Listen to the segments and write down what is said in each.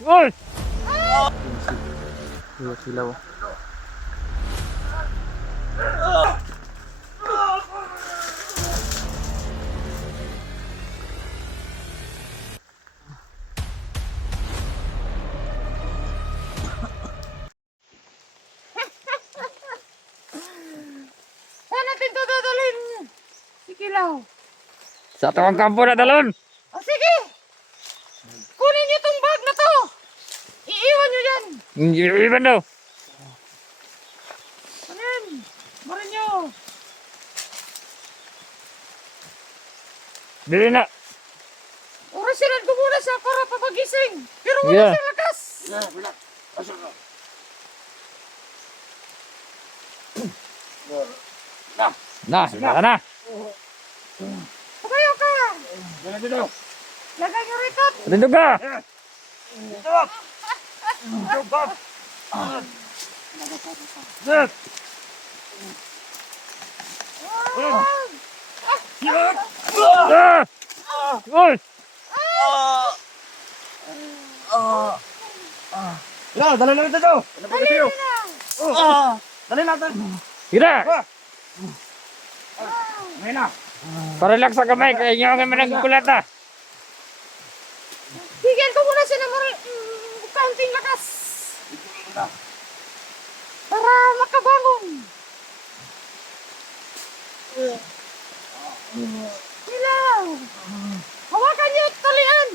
Uy! Silaw. Saan natin ito dadalhin? Si Kilaw. Sa tawang kampo na dalon! O sige! Kunin niyo tong bag na to! Iiwan niyo yan! Hindi iban daw! Kunin! Marin niyo! Bili na! Orasinan ko muna siya para papagising! Pero wala Yeah. siyang lakas! Na, sila na! Tumayo ka! Lagay niyo rito! Dito ka! Ah! Uy! Dali lang ito daw. Dali na! Dali natin. Hira! Ngayon na. Parelax sa kamay, kaya nyo kami nagkulat na! Bigyan ko muna siya ng kaunting lakas! Para makabangon! Kilaw! Hawakan niyo at talian!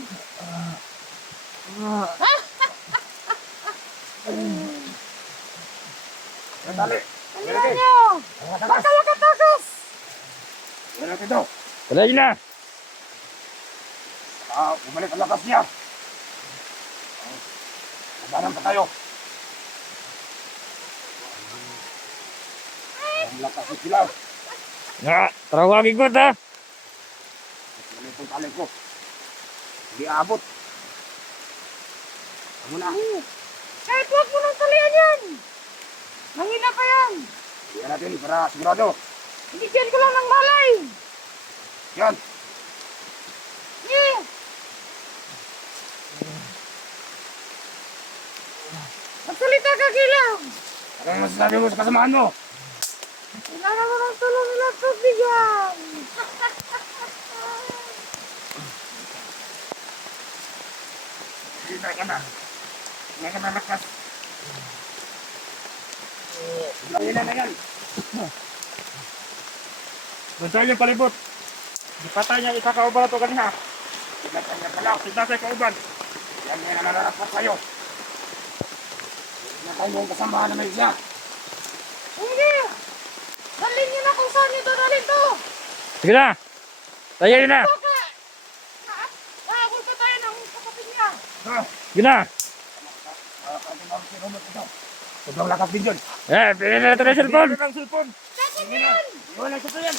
Dali. Talian niyo! Baka makatakas! Dali natin ito. Palagi na! Bumalik ang lakas niya. Kabanan pa tayo. Ang lakas ni Kilaw. Nga, tarawagin ko ta! Dali itong tali ko. Hindi aabot. Ano na? Kahit huwag mo nang talian yan! Mahina pa yan! Iyan natin para sigurado. Bigyan ko lang ng malay! Yan. Yeah! Magsalita ka, Kilaw! Ano ang masasabi mo sa kasamahan mo? Kailangan mo ng tulong nila tubigyan! Hindi na. Hindi ka na lakas. Ilan na yan. Bantay yung palibot! Ipatay niya isa kauban na ito kanina! Tignan niya pala. Tignan sa kauban! Yan yan ang nararapat sa'yo. Tignan mo ang kasamahan na may siya. Hindi! Dalhin niyo na kung saan niyo dadalhin to! Sige na! Tayo na! Baka! Nahabol pa tayo ng kapatid niya! Sige na! Sobrang lakas din yun. Pili na ito ng cellphone! Saan yan? Wala sa yan.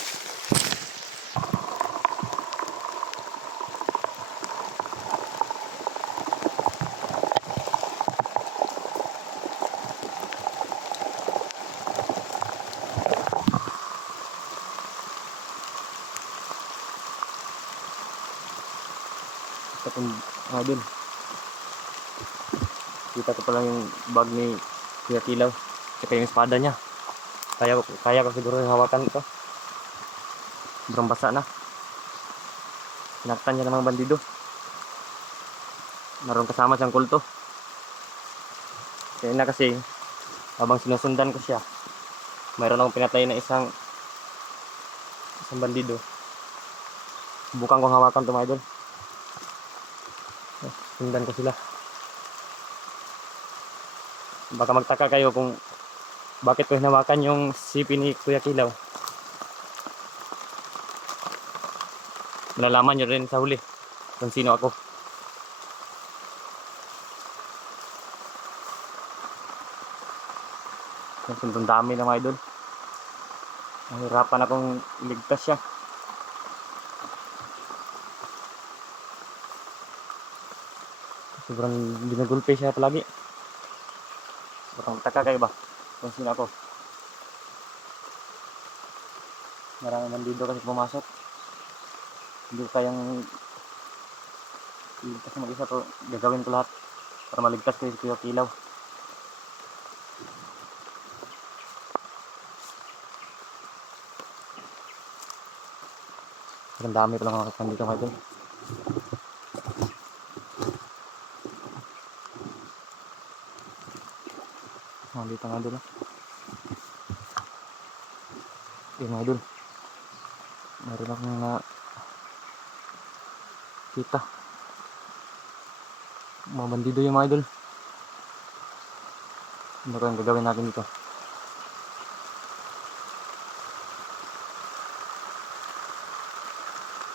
Itong dun. Kita ko pa lang yung bag ni Kuya Kilaw. Tsaka yung espada niya. Kaya ko siguro yung hawakan ito. Sobrang basa na. Sinaktan niya ng mga bandido. Naroon kasama siyang kulto. Kaya na kasi, habang sinusundan ko siya, mayroon akong pinatay na isang bandido. Subukan kong hawakan ito, mga idol. Sundan ko sila. Baka magtaka kayo kung bakit ko hinawakan yung sipi ni Kuya Kilaw. Malalaman nyo rin sa huli kung sino ako. Ang dami ng mga idol. Nahirapan akong iligtas siya. Sobrang ginagulpe siya palagi. Baka magtaka kayo ba kung sino ako. Maraming bandido kasi pumasok. Hindi ko kayang Kasi mag-isa to, gagawin ko lahat para maligtas ko si Kuya Kilaw. Ang dami palang mga kasama dito mga idol. Dito mga idol. Yung mga idol. Meron akong kita. Mga bandido yung mga idol. Ano kayang gagawin natin dito?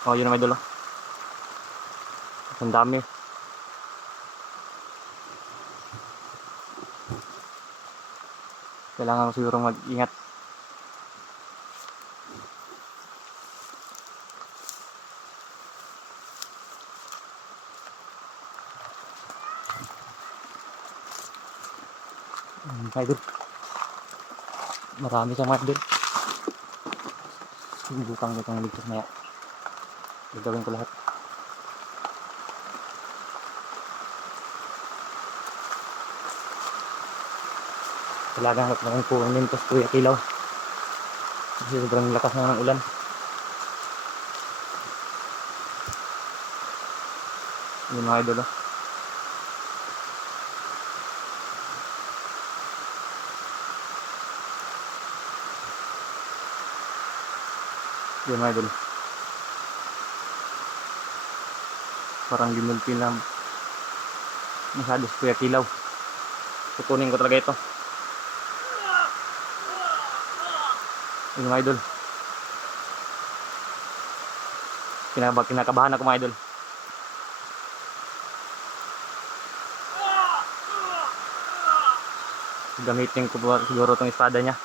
Oh, yun ang mga idol. Ang dami. Kailangan ko siguro mag-ingat. Mga idol. Marami siya mga idol. Subukan ko itong ligtas maya. Gagawin ko lahat. Talagang naman po ang lintas Kuya Kilaw. Kasi sobrang lakas na ng ulan. Yung mga idol. Yung mga idol. Parang ginulpi na masyado si Kuya Kilaw. Kukunin ko talaga ito. Yung mga idol. Kinakabahan ako mga idol. Gamitin ko siguro itong espada niya.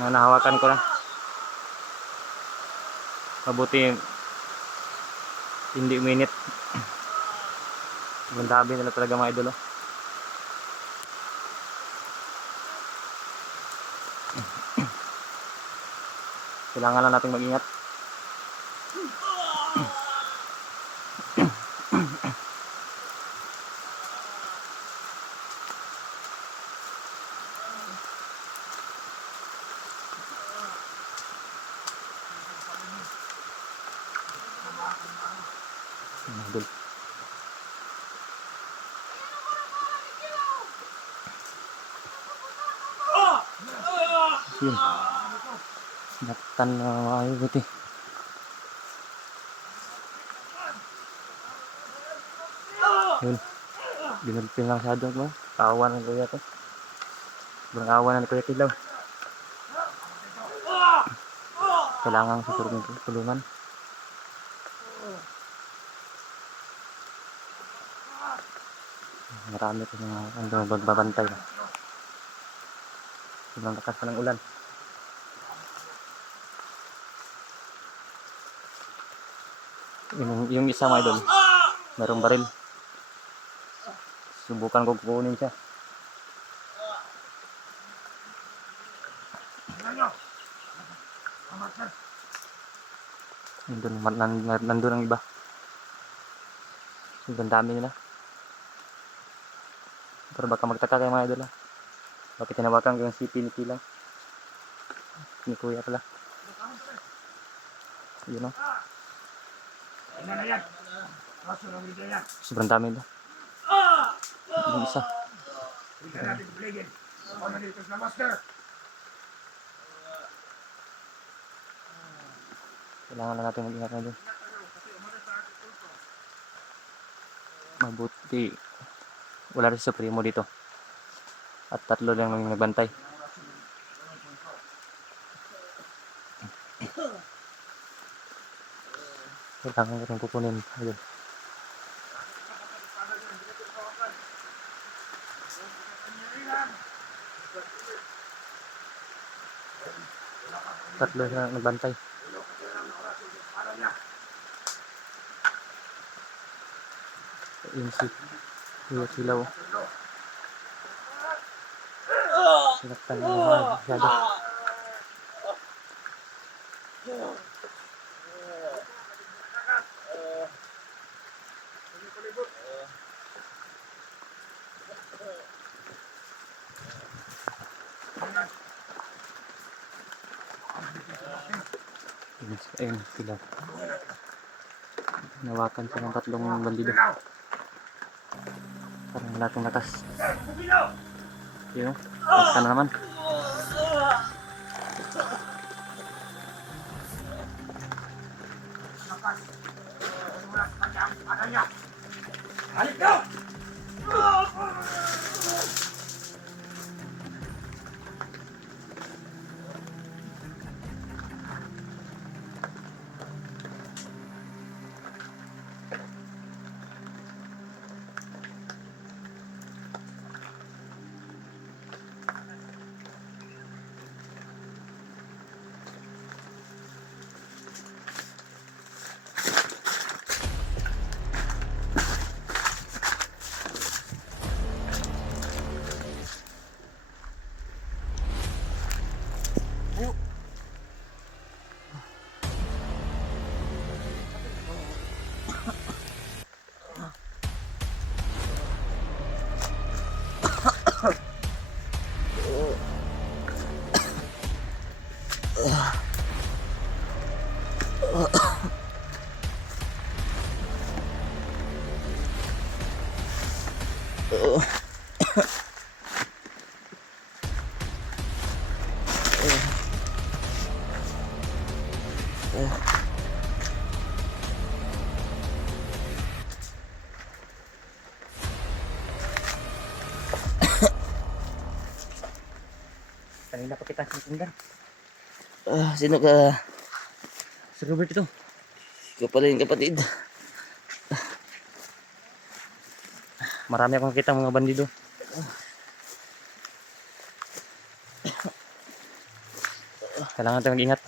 Na nahawakan ko na. Mabuti hindi uminit. Ang dami nila talaga mga idol. Kailangan lang natin mag-ingat. Idol. Yun. Naktan na maayo buti. Yun. Binulpin lang siya doon. No? Kawan ng Kuya to. Sobrang awan ng Kuya Kilaw. Kailangan sa tulungan. Marami pa mga magbabantay. Sobrang lakas pa ng ulan. Yung isa mga idol, merong baril. Subukan ko kukunin siya. Nandun ang iba. Sobrang dami nila. Pero baka magtaka kayo mga idol. Bakit tinawakan ko yung CP ni Kilaw? Ni Kuya pala. Yun o. Sobrang dami nila. Yung isa. Kailangan na natin mag-ingat na doon. Mabuti wala rin sa primo dito. At 3 lang yung nagbantay. Kailangan ko rin kukunin. Ayun. Tatlo na nagbantay. Yun si Kuya Kilaw. Sinaktan na naman masyado. Ayun, sila. Nawakan siya ng tatlong bandido. Parang wala tong lakas. Yun, basta na naman. Halik ka! Kanina pa kita sinundan. Sino ka? Si Robert ito. Kapalin kapatid. Marami akong kita mga bandido. Kailangan tayo mag-ingat.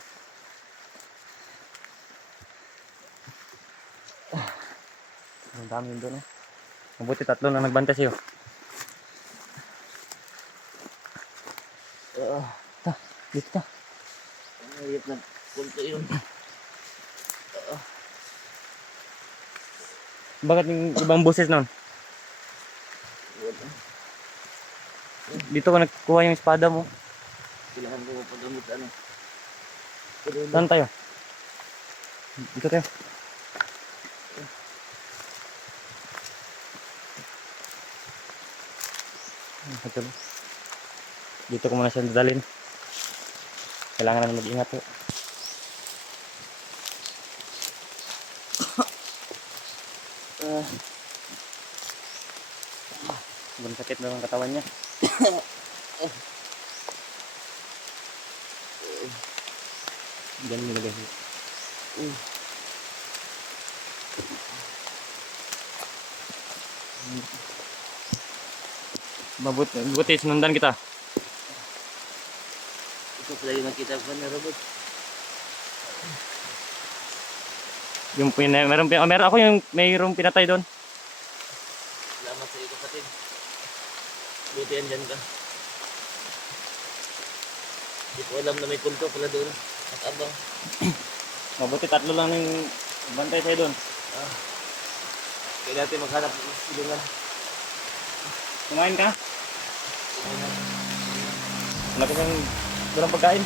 Ang dami yun doon. Mabuti tatlo na nagbantay sa'yo. Ta, dito ta. Ayop na punto yun. Bakit yung ibang boses nun? Dito ka nagkuha yung espada mo. Kailangan ko mapagamit ano. Saan tayo? Dito tayo. Ito. Dito ko muna siya dadalhin. Kailangan namin mag-ingat po. Sobrang sakit na ng katawan niya. Diyan nilagay. Mabuti sinundan kita. Ito pala yung nakita ko na Robert. Yung meron ako yung mayroong pinatay doon. Salamat sa iyo kapatid. Buti andyan ka. Hindi ko alam na may kulto pala doon. At abang. Mabuti tatlo lang yung bantay sa'yo doon. Kaya natin maghanap ng silungan. Kumain ka? Wala ka siyang walang pagkain.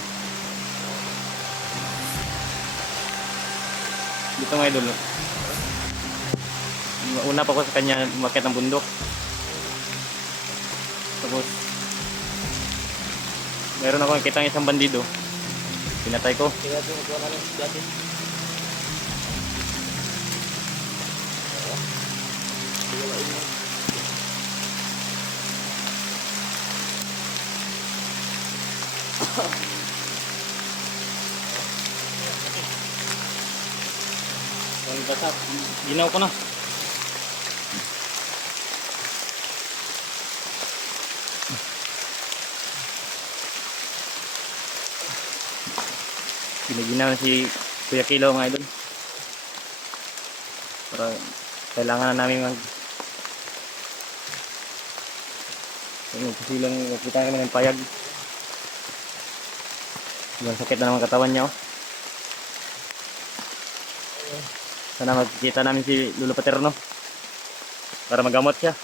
Dito nga idol. Una pa ko sa kanya umakyat ng bundok. Tapos meron ako nakita ng isang bandido. Pinatay ko. Kaya natin magkuha na ng dati. Gawain mo. Ang basa, ginaw ko na. Ginaginaw na si Kuya Kilo mga idol. Para kailangan na namin kasi lang kita kami ng payag. Ang sakit na naman katawan niya. Sana magkikita namin si Lolo Paterno para magamot siya.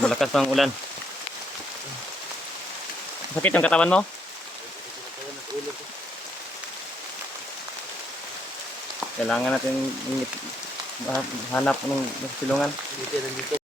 Malakas pang ulan. Sakit yung katawan mo? Kailangan natin hanap ng silungan. Dito, nandito.